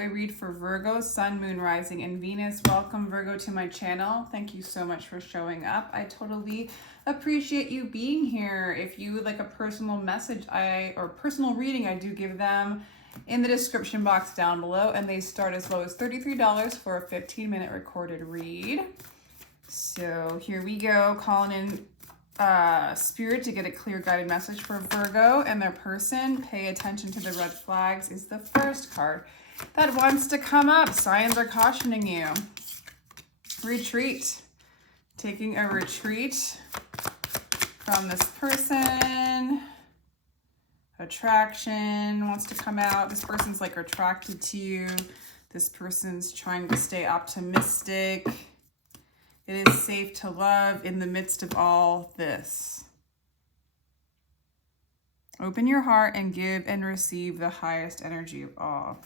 a read for Virgo, Sun, Moon, Rising, and Venus. Welcome, Virgo, to my channel. Thank you so much for showing up. I totally appreciate you being here. If you would like a personal message or personal reading, I do give them in the description box down below, and they start as low as $33 for a 15-minute recorded read. So here we go, calling in Spirit to get a clear guided message for Virgo and their person. Pay attention to the red flags is the first card that wants to come up. Signs are cautioning you. Retreat. Taking a retreat from this person. Attraction wants to come out. This person's like attracted to you. This person's trying to stay optimistic. It is safe to love in the midst of all this. Open your heart and give and receive the highest energy of all.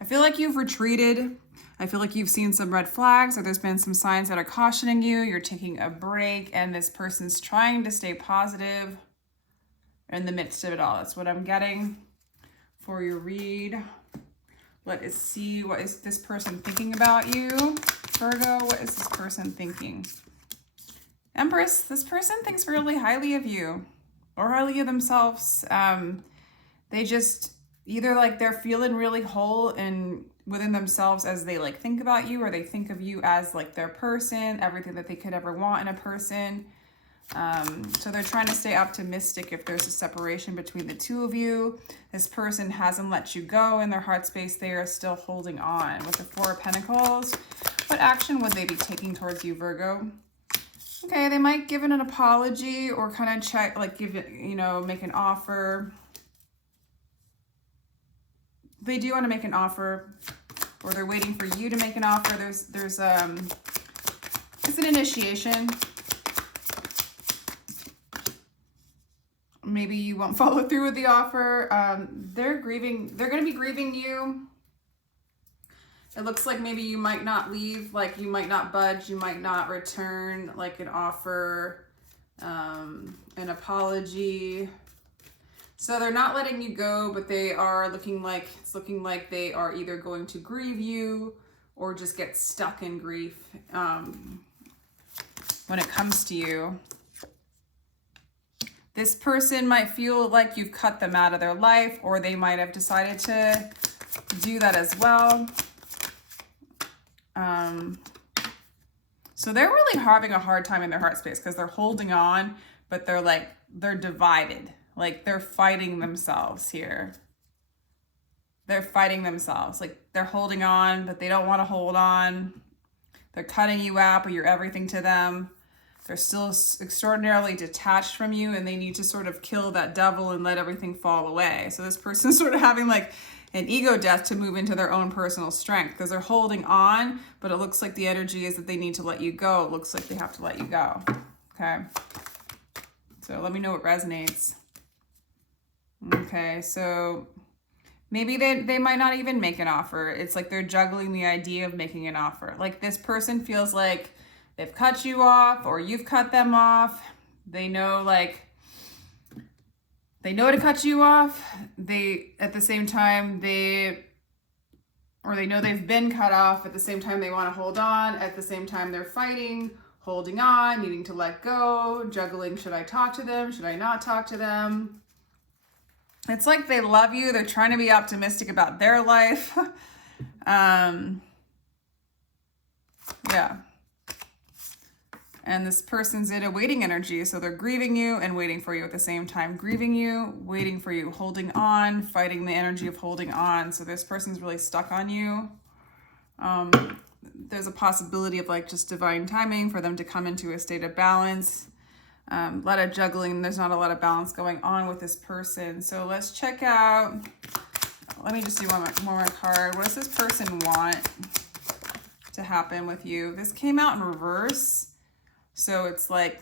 I feel like you've retreated. I feel like you've seen some red flags, or there's been some signs that are cautioning you. You're taking a break, and this person's trying to stay positive in the midst of it all. That's what I'm getting for your read. Let us see, what is this person thinking about you? Virgo, what is this person thinking? Empress, this person thinks really highly of you or highly of themselves. They just either like they're feeling really whole and within themselves as they like think about you, or they think of you as like their person, everything that they could ever want in a person. So they're trying to stay optimistic if there's a separation between the two of you. This person hasn't let you go in their heart space. They are still holding on. With the Four of Pentacles, what action would they be taking towards you, Virgo? Okay, they might give it an apology or kind of check, like give it, you know, make an offer. They do want to make an offer, or they're waiting for you to make an offer. It's an initiation. Maybe you won't follow through with the offer. They're grieving. They're going to be grieving you. It looks like maybe you might not leave, like you might not budge, you might not return like an offer, an apology. So they're not letting you go, but they are it's looking like they are either going to grieve you or just get stuck in grief when it comes to you. This person might feel like you've cut them out of their life, or they might have decided to do that as well. So they're really having a hard time in their heart space because they're holding on, but they're divided. Like they're fighting themselves here. They're fighting themselves. Like they're holding on, but they don't want to hold on. They're cutting you out, but you're everything to them. They're still extraordinarily detached from you, and they need to sort of kill that devil and let everything fall away. So this person's sort of having like an ego death to move into their own personal strength because they're holding on, but it looks like the energy is that they need to let you go. It looks like they have to let you go. Okay. So let me know what resonates. Okay. So maybe they might not even make an offer. It's like they're juggling the idea of making an offer. Like this person feels like they've cut you off, or you've cut them off. They know to cut you off. At the same time, they know they've been cut off. At the same time, they want to hold on. At the same time, they're fighting, holding on, needing to let go, juggling. Should I talk to them? Should I not talk to them? It's like they love you. They're trying to be optimistic about their life. Yeah. And this person's in a waiting energy. So they're grieving you and waiting for you at the same time. Grieving you, waiting for you, holding on, fighting the energy of holding on. So this person's really stuck on you. There's a possibility of like just divine timing for them to come into a state of balance. A lot of juggling. There's not a lot of balance going on with this person. So let's check out. Let me just do one more card. What does this person want to happen with you? This came out in reverse. So it's like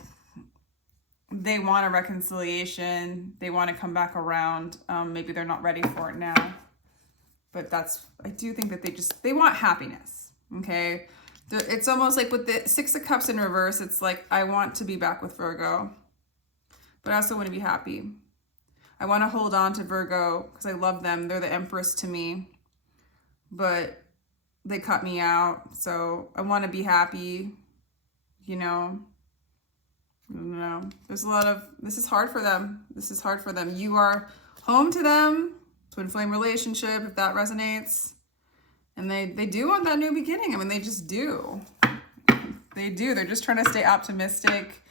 they want a reconciliation. They want to come back around. Maybe they're not ready for it now. But I do think that they want happiness. Okay. It's almost like with the Six of Cups in reverse, it's like, I want to be back with Virgo, but I also want to be happy. I want to hold on to Virgo because I love them. They're the Empress to me. but they cut me out. So I want to be happy, you know. I don't know. There's a lot of, this is hard for them. This is hard for them. You are home to them. Twin flame relationship, if that resonates. And they do want that new beginning. I mean, they just do. They do. They're just trying to stay optimistic.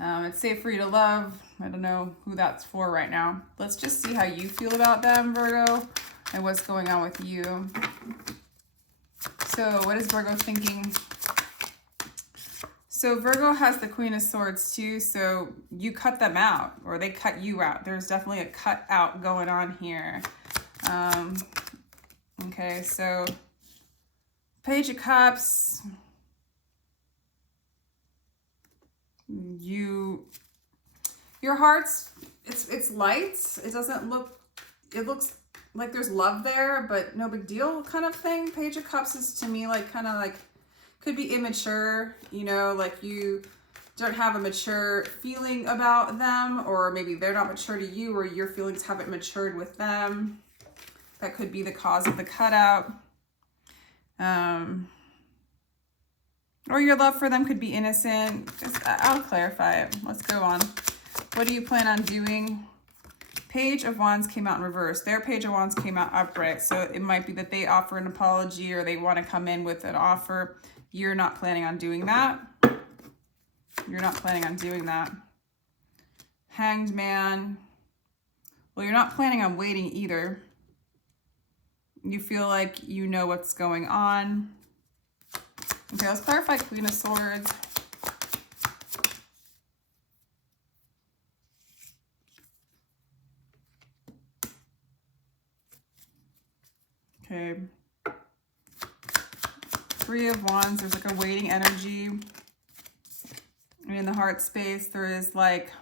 It's safe for you to love. I don't know who that's for right now. Let's just see how you feel about them, Virgo, and what's going on with you. So what is Virgo thinking? So Virgo has the Queen of Swords too, so you cut them out, or they cut you out. There's definitely a cut out going on here. Okay, so Page of Cups. Your heart's, it's light. It doesn't look, it looks like there's love there, but no big deal kind of thing. Page of Cups is to me like kind of like, could be immature, you know, like you don't have a mature feeling about them, or maybe they're not mature to you, or your feelings haven't matured with them. That could be the cause of the cutout. Or your love for them could be innocent. I'll clarify it. Let's go on. What do you plan on doing? Page of Wands came out in reverse. Their Page of Wands came out upright. So it might be that they offer an apology, or they want to come in with an offer. You're not planning on doing that. You're not planning on doing that. Hanged Man. Well, you're not planning on waiting either. You feel like you know what's going on. Okay, let's clarify Queen of Swords. Okay. Three of Wands, there's like a waiting energy. In the heart space, there is like,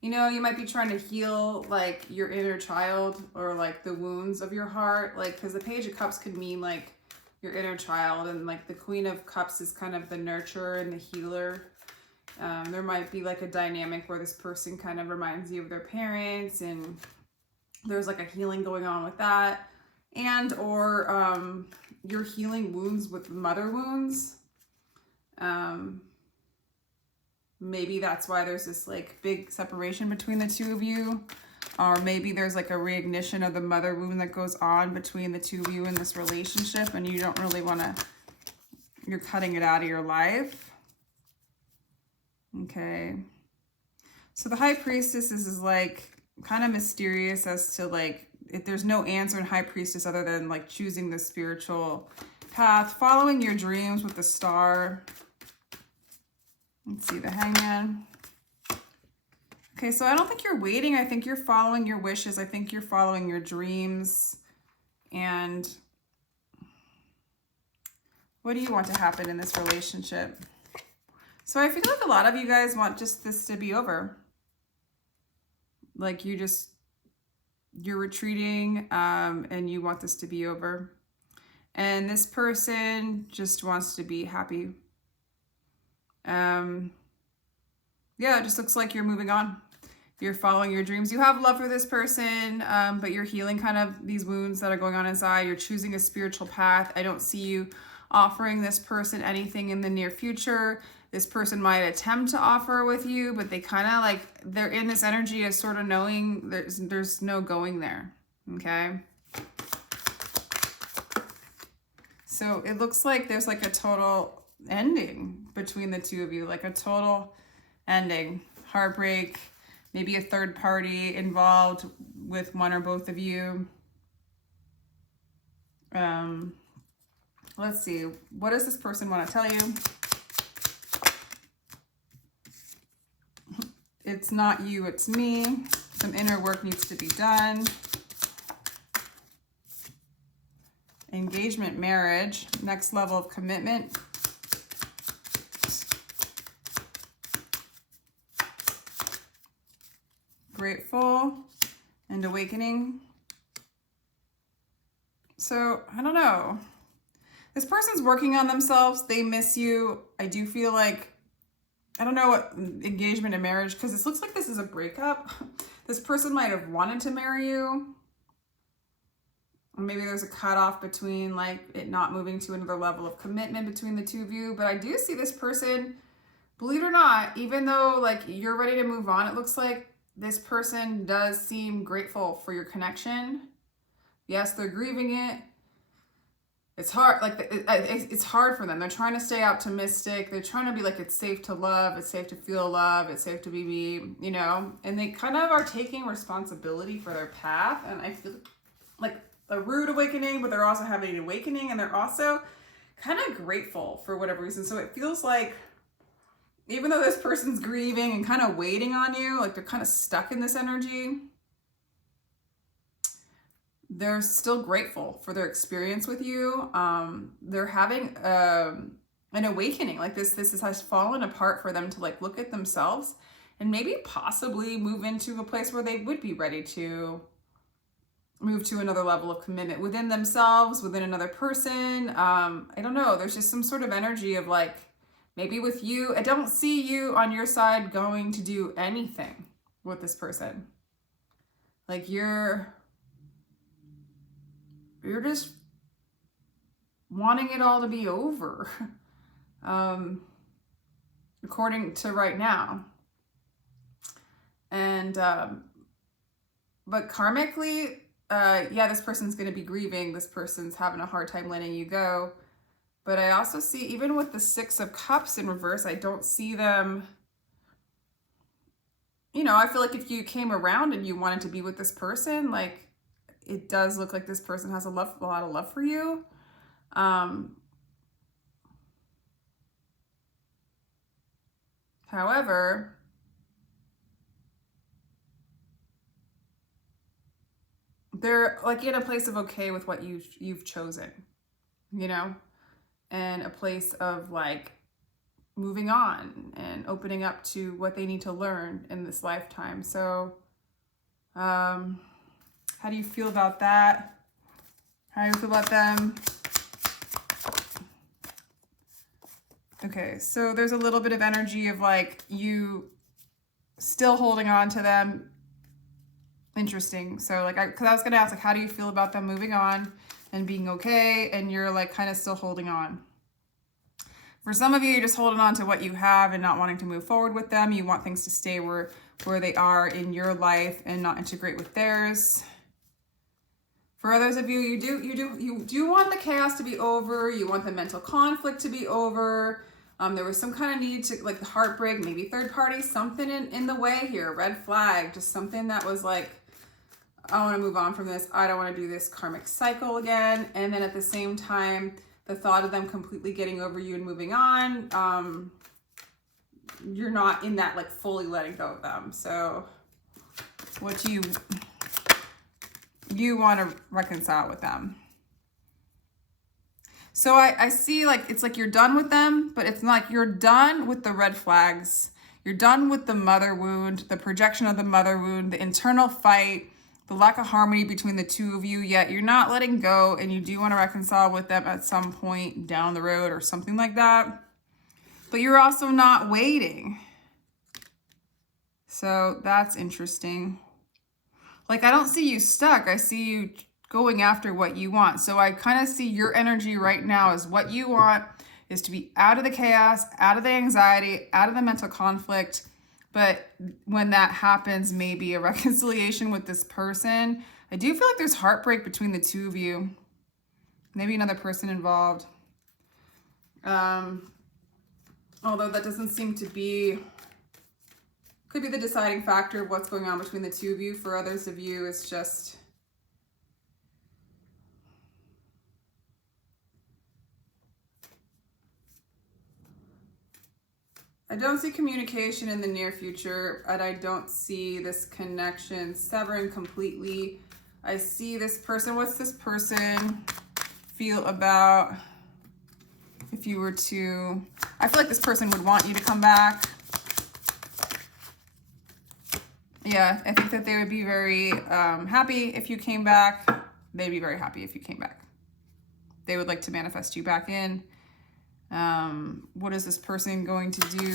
you know, you might be trying to heal like your inner child, or like the wounds of your heart. Like, because the Page of Cups could mean like your inner child, and like the Queen of Cups is kind of the nurturer and the healer. There might be like a dynamic where this person kind of reminds you of their parents, and there's like a healing going on with that. And or you're healing wounds with mother wounds. Maybe that's why there's this like big separation between the two of you. Or maybe there's like a reignition of the mother wound that goes on between the two of you in this relationship, and you don't really want to, you're cutting it out of your life. Okay. So the High Priestess is like kind of mysterious as to like, if there's no answer in High Priestess other than like choosing the spiritual path, following your dreams with the Star. Let's see, the Hangman. Okay, so I don't think you're waiting. I think you're following your wishes. I think you're following your dreams. And what do you want to happen in this relationship? So I feel like a lot of you guys want just this to be over. Like you're retreating, and you want this to be over. And this person just wants to be happy. Yeah, it just looks like you're moving on. You're following your dreams. You have love for this person, but you're healing kind of these wounds that are going on inside. You're choosing a spiritual path. I don't see you offering this person anything in the near future. This person might attempt to offer with you, but they kind of like, they're in this energy of sort of knowing there's no going there. Okay. So it looks like there's like a total ending between the two of you, like a total ending, heartbreak, maybe a third party involved with one or both of you. Let's see, what does this person want to tell you? It's not you, it's me. Some inner work needs to be done. Engagement, marriage, next level of commitment. Grateful and awakening. So, I don't know. This person's working on themselves. They miss you. I do feel like, I don't know what engagement and marriage, because this looks like this is a breakup. This person might have wanted to marry you. Maybe there's a cutoff between like it not moving to another level of commitment between the two of you. But I do see this person, believe it or not, even though like you're ready to move on, it looks like this person does seem grateful for your connection. Yes, they're grieving it. It's hard, like it's hard for them. They're trying to stay optimistic. They're trying to be like, it's safe to love. It's safe to feel love. It's safe to be me, you know? And they kind of are taking responsibility for their path. And I feel like a rude awakening, but they're also having an awakening, and they're also kind of grateful for whatever reason. So it feels like even though this person's grieving and kind of waiting on you, like they're kind of stuck in this energy, they're still grateful for their experience with you. They're having an awakening. Like this has fallen apart for them to like look at themselves and maybe possibly move into a place where they would be ready to move to another level of commitment within themselves, within another person. I don't know. There's just some sort of energy of like, maybe with you, I don't see you on your side going to do anything with this person. Like you're just wanting it all to be over, according to right now. And, but karmically, yeah, this person's going to be grieving. This person's having a hard time letting you go. But I also see, even with the Six of Cups in reverse, I don't see them, you know, I feel like if you came around and you wanted to be with this person, like, it does look like this person has a lot of love for you. However, they're like in a place of okay with what you've chosen, you know, and a place of like moving on and opening up to what they need to learn in this lifetime. So, how do you feel about that? How do you feel about them? Okay, so there's a little bit of energy of like you still holding on to them. Interesting. So like, because I was gonna ask like, how do you feel about them moving on and being okay? And you're like kind of still holding on. For some of you, you're just holding on to what you have and not wanting to move forward with them. You want things to stay where they are in your life and not integrate with theirs. For others of you, you do want the chaos to be over. You want the mental conflict to be over. There was some kind of need to, like the heartbreak, maybe third party, something in the way here, red flag, just something that was like, I want to move on from this. I don't want to do this karmic cycle again. And then at the same time, the thought of them completely getting over you and moving on, you're not in that like fully letting go of them. So what do you want to reconcile with them? So I see like, it's like you're done with them, but it's not like you're done with the red flags. You're done with the mother wound, the projection of the mother wound, the internal fight, the lack of harmony between the two of you, yet you're not letting go, and you do want to reconcile with them at some point down the road or something like that. But you're also not waiting. So that's interesting. Like, I don't see you stuck. I see you going after what you want. So I kind of see your energy right now is what you want is to be out of the chaos, out of the anxiety, out of the mental conflict. But when that happens, maybe a reconciliation with this person. I do feel like there's heartbreak between the two of you. Maybe another person involved. Although that doesn't seem to be, could be the deciding factor of what's going on between the two of you. For others of you, it's just, I don't see communication in the near future, and I don't see this connection severing completely. I see this person. What's this person feel about if you were to, I feel like this person would want you to come back. Yeah, I think that they would be very happy if you came back. They'd be very happy if you came back. They would like to manifest you back in. What is this person going to do?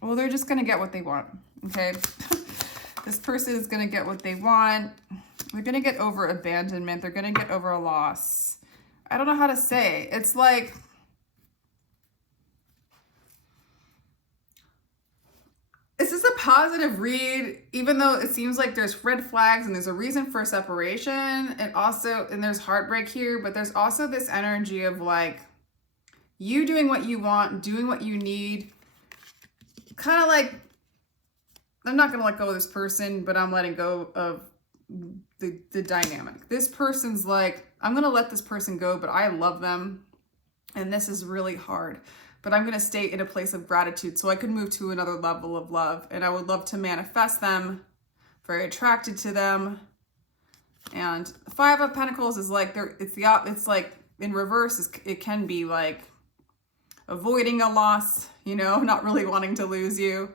Well, they're just going to get what they want, okay? This person is going to get what they want. They're going to get over abandonment. They're going to get over a loss. I don't know how to say. It's like, is this a positive read? Even though it seems like there's red flags and there's a reason for separation, and there's heartbreak here, but there's also this energy of like you doing what you want, doing what you need. Kind of like, I'm not going to let go of this person, but I'm letting go of the dynamic. This person's like, I'm going to let this person go, but I love them. And this is really hard, but I'm going to stay in a place of gratitude so I can move to another level of love. And I would love to manifest them, very attracted to them. And the Five of Pentacles is like, it's like in reverse, it can be like avoiding a loss, you know, not really wanting to lose you.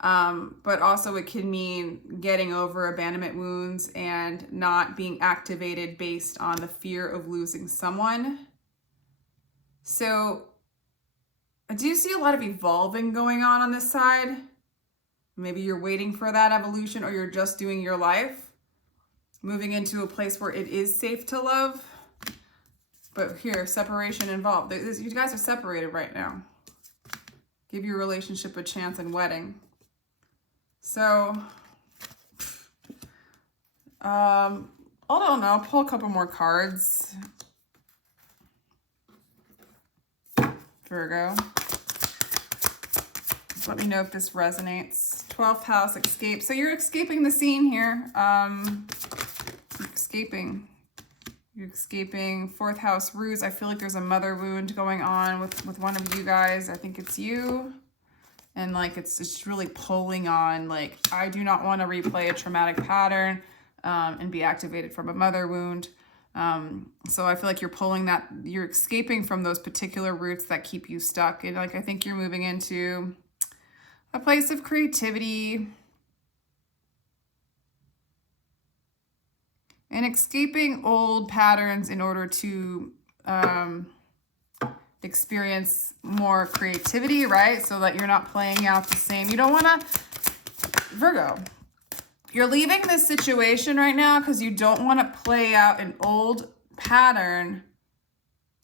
But also it can mean getting over abandonment wounds and not being activated based on the fear of losing someone. So I do see a lot of evolving going on this side. Maybe you're waiting for that evolution, or you're just doing your life, moving into a place where it is safe to love. But here, separation involved. You guys are separated right now. Give your relationship a chance in wedding. So, I don't know. Pull a couple more cards. Virgo. Just let me know if this resonates. 12th house, escape. So you're escaping the scene here. You're escaping 4th house roots. I feel like there's a mother wound going on with one of you guys. I think it's you. And like, it's really pulling on, like, I do not want to replay a traumatic pattern and be activated from a mother wound. So I feel like you're escaping from those particular roots that keep you stuck. And like, I think you're moving into a place of creativity and escaping old patterns in order to experience more creativity, right? So that you're not playing out the same. You don't want to, Virgo, you're leaving this situation right now because you don't want to play out an old pattern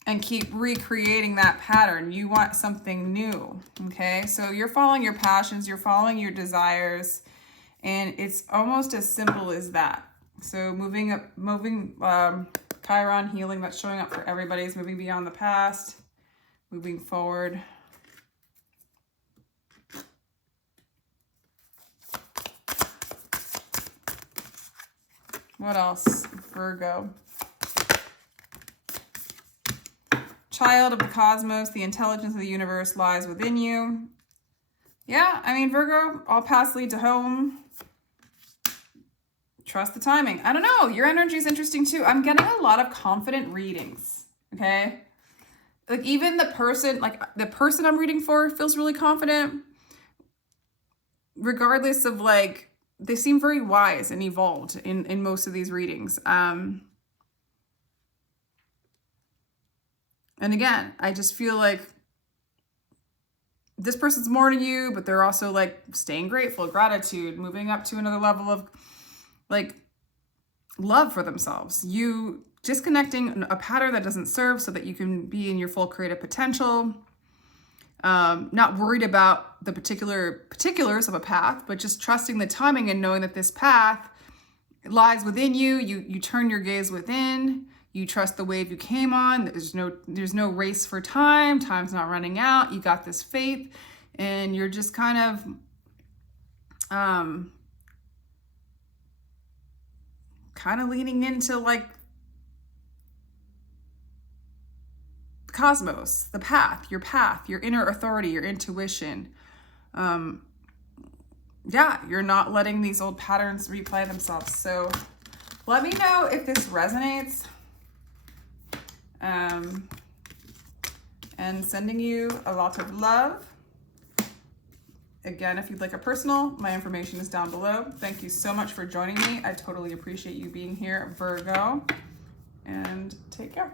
and keep recreating that pattern. You want something new, okay? So you're following your passions, you're following your desires, and it's almost as simple as that. So moving Chiron healing, that's showing up for everybody, is moving beyond the past, moving forward. What else? Virgo. Child of the cosmos, the intelligence of the universe lies within you. Yeah, I mean, Virgo, all paths lead to home. Trust the timing. I don't know. Your energy is interesting too. I'm getting a lot of confident readings. Okay. Like even the person I'm reading for feels really confident. Regardless of like, they seem very wise and evolved in most of these readings. And again, I just feel like this person's more to you, but they're also like staying grateful, gratitude, moving up to another level of like love for themselves. You disconnecting a pattern that doesn't serve so that you can be in your full creative potential. Not worried about the particulars of a path, but just trusting the timing and knowing that this path lies within you. You turn your gaze within. You trust the wave you came on. There's no race for time. Time's not running out. You got this faith, and you're just kind of leaning into like the cosmos, the path, your inner authority, your intuition. Yeah, you're not letting these old patterns replay themselves. So let me know if this resonates. And sending you a lot of love. Again, if you'd like a personal, my information is down below. Thank you so much for joining me. I totally appreciate you being here, Virgo. And take care.